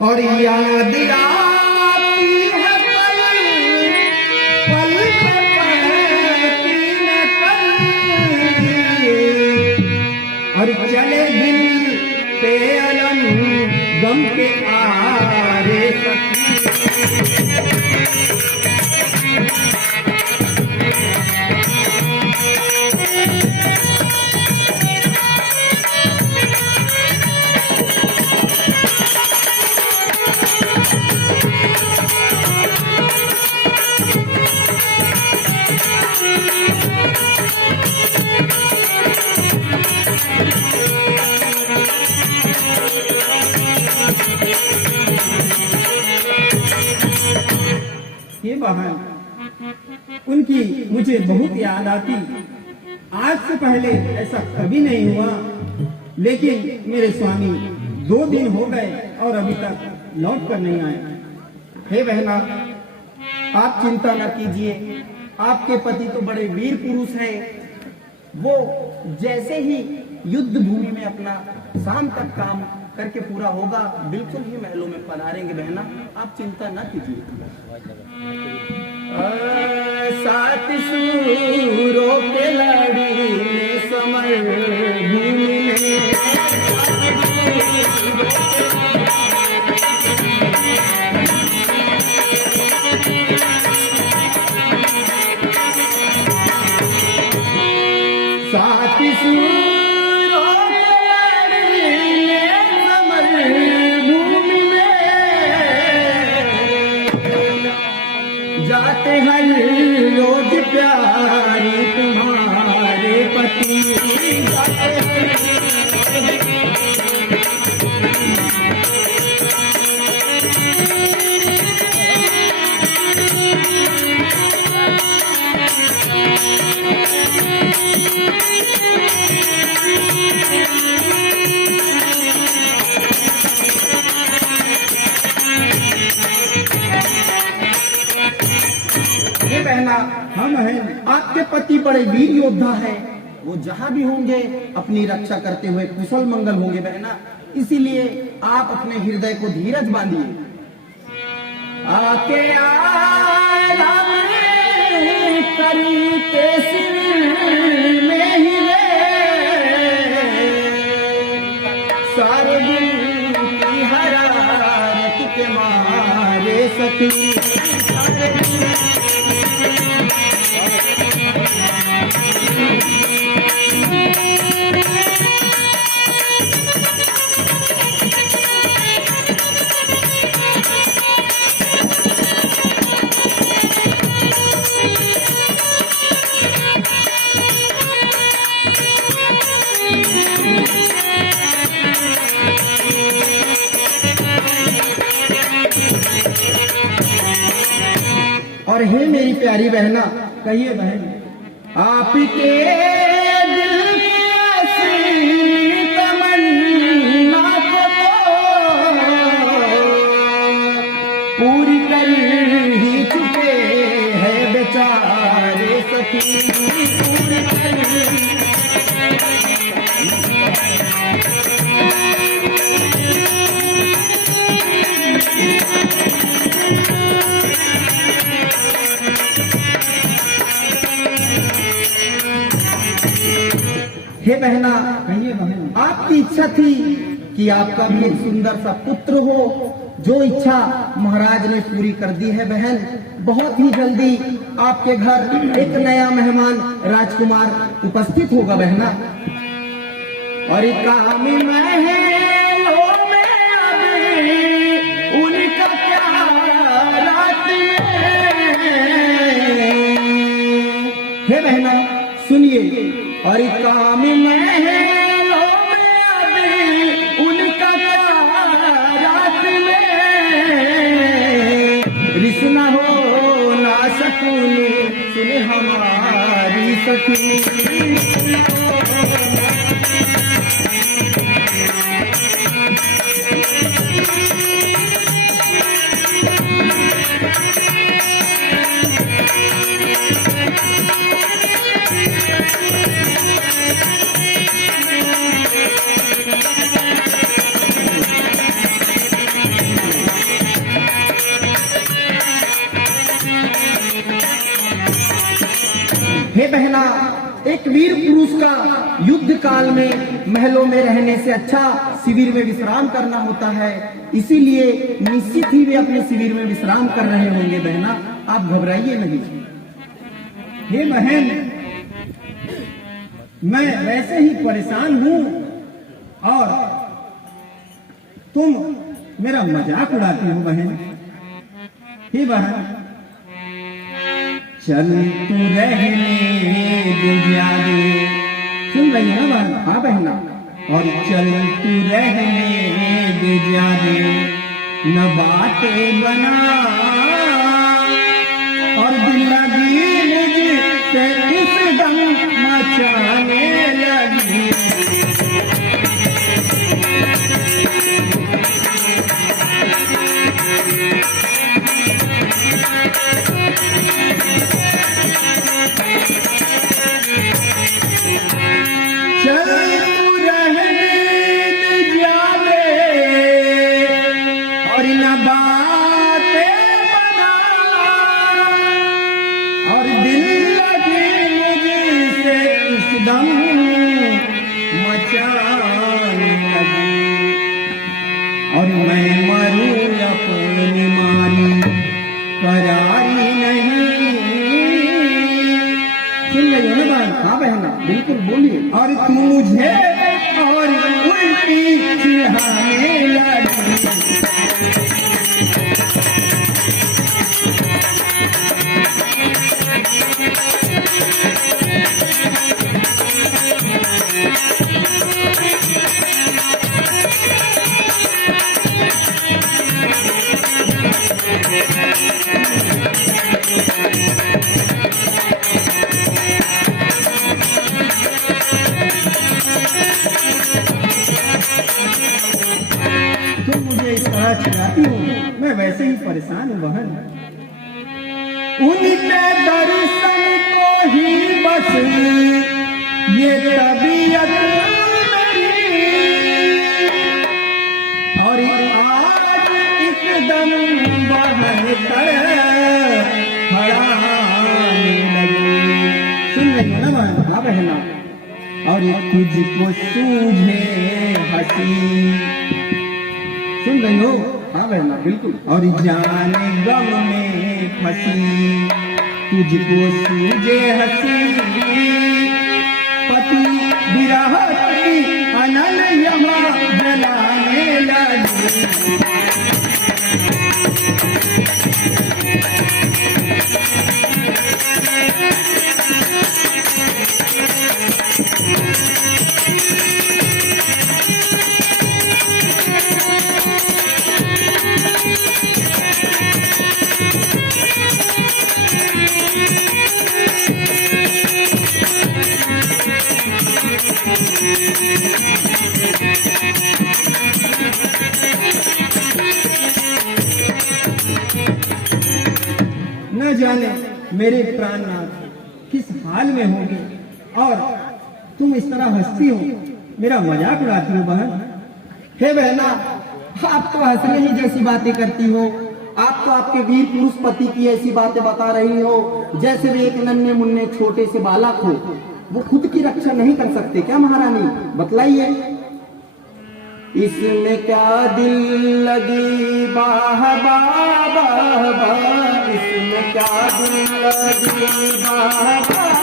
और याद आती है पल पल पे पड़ती न कल, और चले दिल पे अलम गम के आरे सखी। ये बहन उनकी मुझे बहुत याद आती। आज से पहले ऐसा कभी नहीं हुआ, लेकिन मेरे स्वामी 2 दिन हो गए और अभी तक लौट कर नहीं आए। हे बहना, आप चिंता न कीजिए, आपके पति तो बड़े वीर पुरुष हैं। वो जैसे ही युद्ध भूमि में अपना शाम तक काम करके पूरा होगा, बिल्कुल ही महलों में पधारेंगे। बहना, आप चिंता न कीजिए। सात सूरों के लड़ी ने समर भूमि में, सात सूरों के लड़ी ने समर भूमि में, जाते हैं रोज प्यारी तुम्हारे पति, जाते हैं। बहना, हम हैं, आपके पति बड़े वीर योद्धा है। वो जहां भी होंगे अपनी रक्षा करते हुए कुशल मंगल होंगे। बहना, इसीलिए आप अपने हृदय को धीरज बांधिए। आके करते सिर में ही सारे दिल की हरारत के मारे सखी, और हे मेरी प्यारी बहना, कहिए बहन, आपके दिल की ऐसी तमन्ना को पूरी कर ही चुके हैं बेचारे सखी, पूरी कर। हे बहना, कहिए बहन, आपकी इच्छा थी कि आपका भी एक सुंदर सा पुत्र हो। जो इच्छा महाराज ने पूरी कर दी है बहन। बहुत ही जल्दी आपके घर एक नया मेहमान राजकुमार उपस्थित होगा बहना। और काम महलों में अभी उनका क्या रात में। हे बहना सुनिए, और काम महलों में अभी उनका क्या रात में, रिश्ना हो ना सकूनी सुने हमारी सखी। हे बहना, एक वीर पुरुष का युद्ध काल में महलों में रहने से अच्छा शिविर में विश्राम करना होता है। इसीलिए निश्चित ही वे अपने शिविर में विश्राम कर रहे होंगे। बहना, आप घबराइए नहीं। हे बहन, मैं वैसे ही परेशान हूं और तुम मेरा मजाक उड़ाती हो बहन। हे बहन, चल तू रहने दे जाने, सुन रही है ना बहन? हाँ बहना। और चल तू रहने दे जाने, न बातें बना और दिल लगी मुझसे इस दम मचाने लगी। चल तू रहने दे जाने और न बातें बना और दिल लगी मुझसे इस दम मचाने लगी। और मैं मरूं अपनी मारी करारी नहीं। सुन रही हो ना बात? हाँ बहना, बिल्कुल बोलिए। और तू मुझे और उल्टी चिढ़ाने लगी। तुम मुझे इस तरह चिढ़ाती हो, मैं वैसे ही परेशान हूँ बहन। उनके दर्शन को ही बस ये तबीयत मेरी, और आज एकदम बहकर हड़ाने लगी। सुन रही हो ना बहन? हाँ बहना। और तुझको सूझे हंसी, सुन रही हो? हाँ बहना, बिल्कुल। और जाने गम में फंसी, तुझको सूझे हंसी, पति विरह की अनल यमा जलाने लगी। न जाने मेरे प्राणनाथ किस हाल में होंगे और तुम इस तरह हंसती हो, मेरा मजाक उड़ाती हो बहन। हे बहना, आप तो हंसने ही जैसी बातें करती हो। आप तो आपके वीर पुरुष पति की ऐसी बातें बता रही हो जैसे वे एक नन्हे मुन्ने छोटे से बालक हो। वो खुद की रक्षा नहीं कर सकते क्या महारानी? बतलाइए। इसमें क्या दिल लगी बाह बाह बाह बाह, इसमें क्या दिल लगी बाह बाह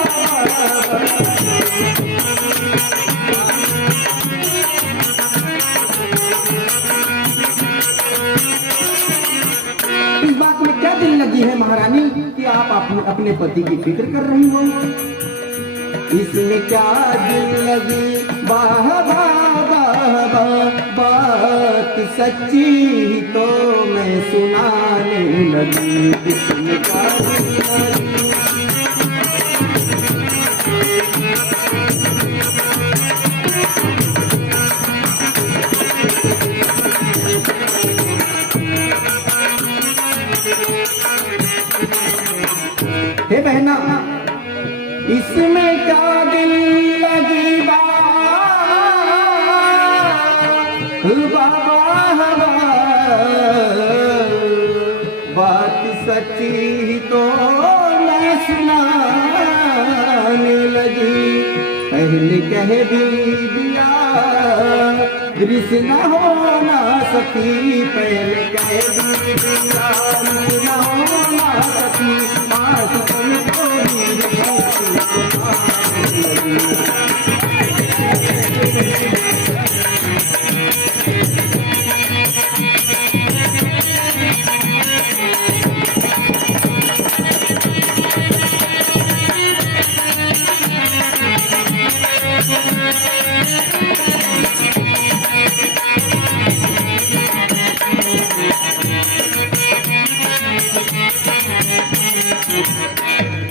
इस बात में क्या दिल लगी है महारानी कि आप अपने पति की फिक्र कर रही हो? इसमें क्या दिल लगी बाह बाह बाह बाह, बात सच्ची तो मैं सुनाने लगी। इसमें क्या दिल लगी। हे बहना, इसमें क्या दिल लगी बात सच्ची तो मैं सुनाने पहले कह भी दिया रिश्ता न होना सकी, पहले कह भी दिया रिश्ता न होना सकी, आस तुमको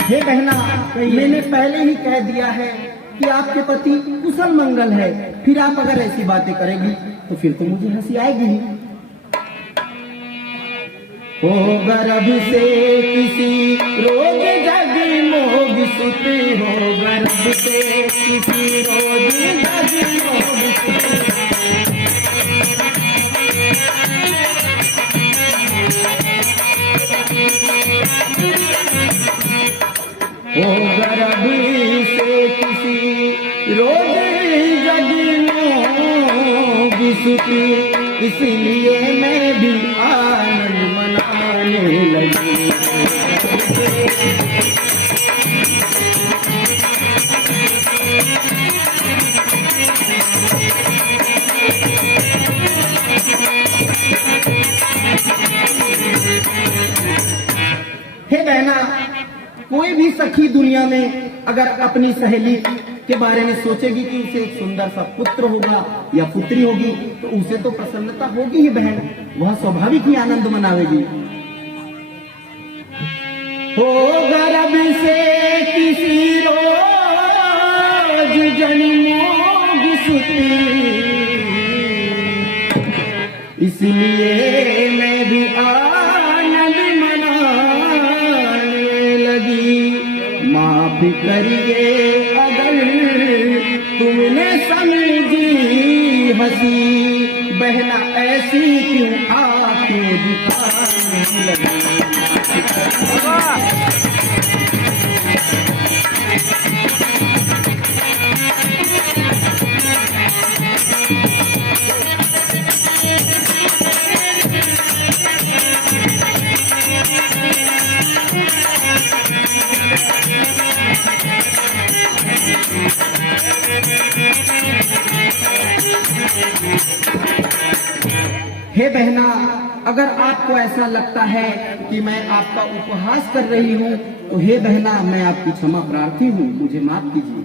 हे बहना, मैंने पहले ही कह दिया है कि आपके पति कुशल मंगल है, फिर आप अगर ऐसी बातें करेगी तो फिर तो मुझे हंसी आएगी ही। हो गर्भ से किसी रोज जगमोग सुते, हो गर्भ से किसी रोज जगमोग सुते, हो गर्भ से किसी रोज जगमोग सुते, इसलिए मैं भी आनंद मनाने लगी। हे बहना, कोई भी सखी दुनिया में अगर अपनी सहेली के बारे में सोचेगी कि उसे एक सुंदर सा पुत्र होगा या पुत्री होगी तो उसे तो प्रसन्नता होगी ही बहन, वह स्वाभाविक ही आनंद मनावेगी। हो गर्भ से किसी रोज जन्मोग सुती, इसलिए मैं भी आनंद मनाने लगी। माफ करिए अगर तुमने समझी हंसी, बहना ऐसी क्यों आंखें दिखाने लगी। हे बहना, अगर आपको ऐसा लगता है कि मैं आपका उपहास कर रही हूँ तो हे बहना, मैं आपकी क्षमा प्रार्थी हूँ, मुझे माफ कीजिए।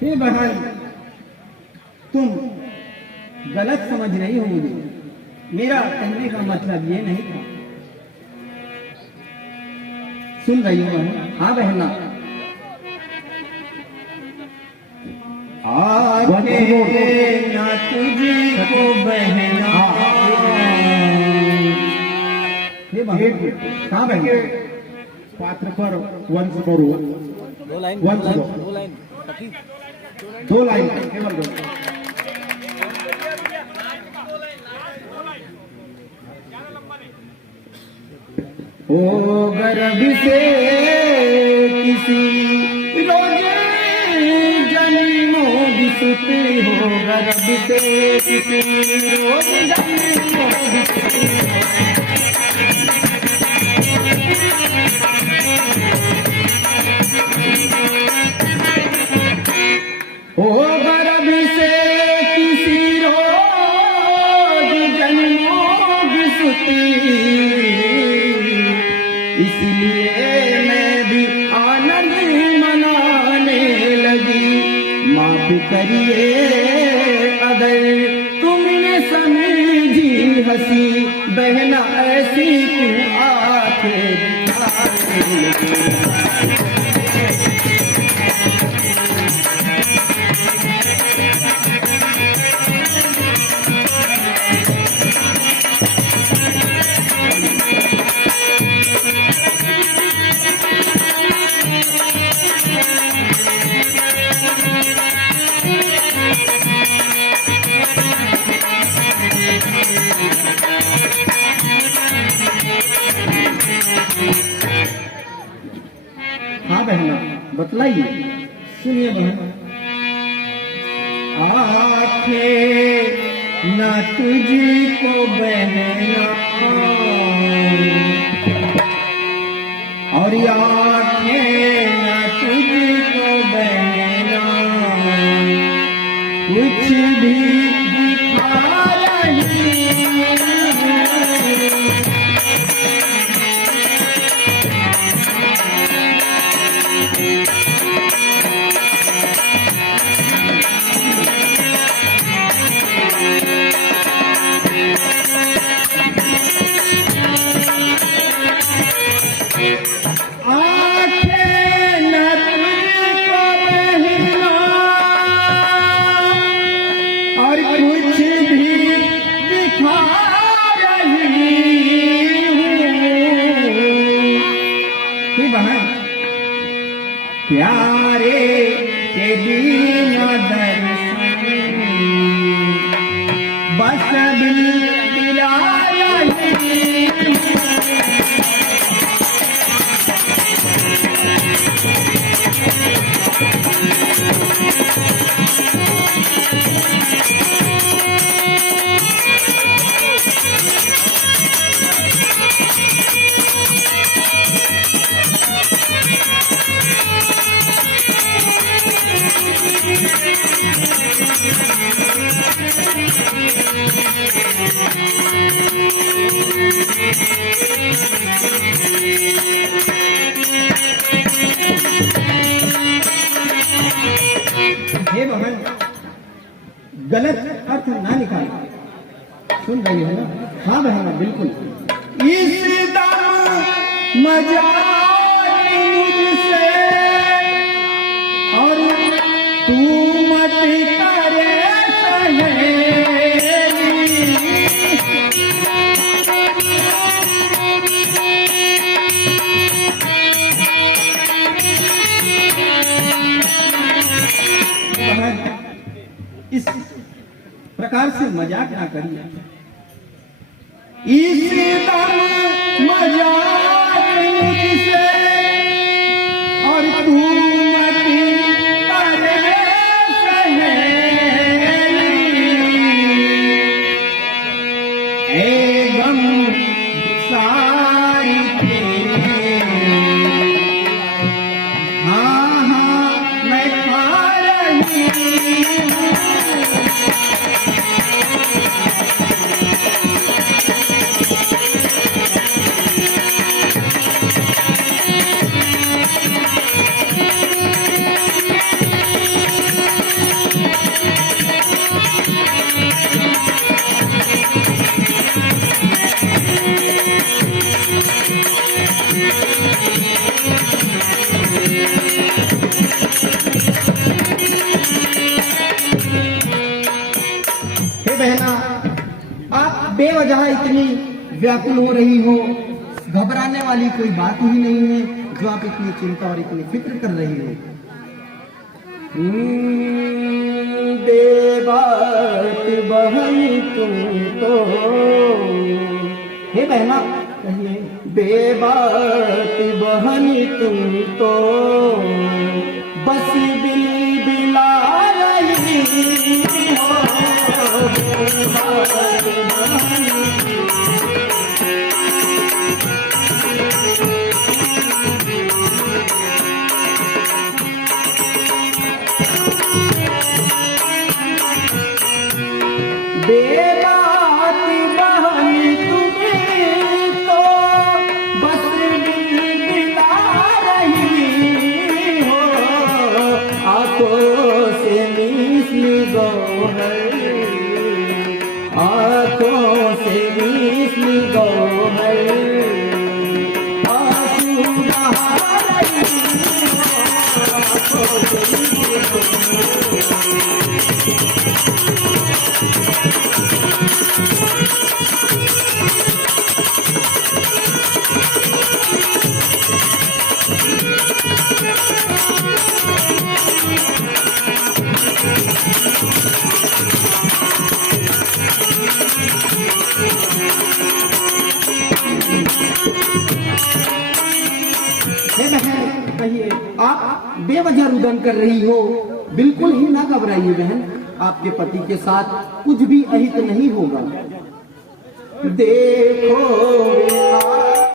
हे बहन, तुम गलत समझ रही हो मुझे, मेरा कहने का मतलब ये नहीं था। सुन रही हो बहन? हाँ बहना। आके ना तुझको बहना, हे बहन, हाँ बहन। पात्र पर वंश करो, वंश दो लाइन केवल दो। ओ गर्भ से किसी रोज जन्मोग सुते, हो गर्भ से किसी रोज जन्मोग सुते, हो गर्भ से किसी रोज जन्मोग सुती, इसलिए मैं भी आनंद मनाने लगी। माफ करिए अगर तुमने समझी हंसी, बहना ऐसी क्यों आंखें दिखाने लगी। हाँ बहना, बतलाइए। सुनिए बहन, आंखें न तुझको बहना और आंखें न तुझको बहना कुछ भी दिखा रही प्यारे के बिना दर्शन बस दिल दिलाया हे भगवान, गलत अर्थ ना निकाले। सुन रही हो ना? हाँ बहना, बिल्कुल। इस दम मजाक मुझसे और तू मत करे सहेली। इस प्रकार से मजाक ना करिए। इस दम मजाक मुझसे और तू मत करे सहेली। ए गम सारी तेरी, हाँ हाँ मैं खा रही बहना, आप बेवजह इतनी व्याकुल हो रही हो। घबराने वाली कोई बात ही नहीं है जो आप इतनी चिंता और इतनी फिक्र कर रही हो। बेबात बहन तुम तो, हे बहना कहिए। बेबात बहन तुम तो बस बिल बिला रही हो। बेबात बहन तुम्हें तो बस दिल दिला रही हो। आंखों से मिसल गौहर, आंखों से मिसल गौहर आंसू बहा रही हो। आंखों से कहिए, आप बेवजह रुदन कर रही हो। बिल्कुल ही ना घबराइए बहन, आपके पति के साथ कुछ भी अहित नहीं होगा। देखो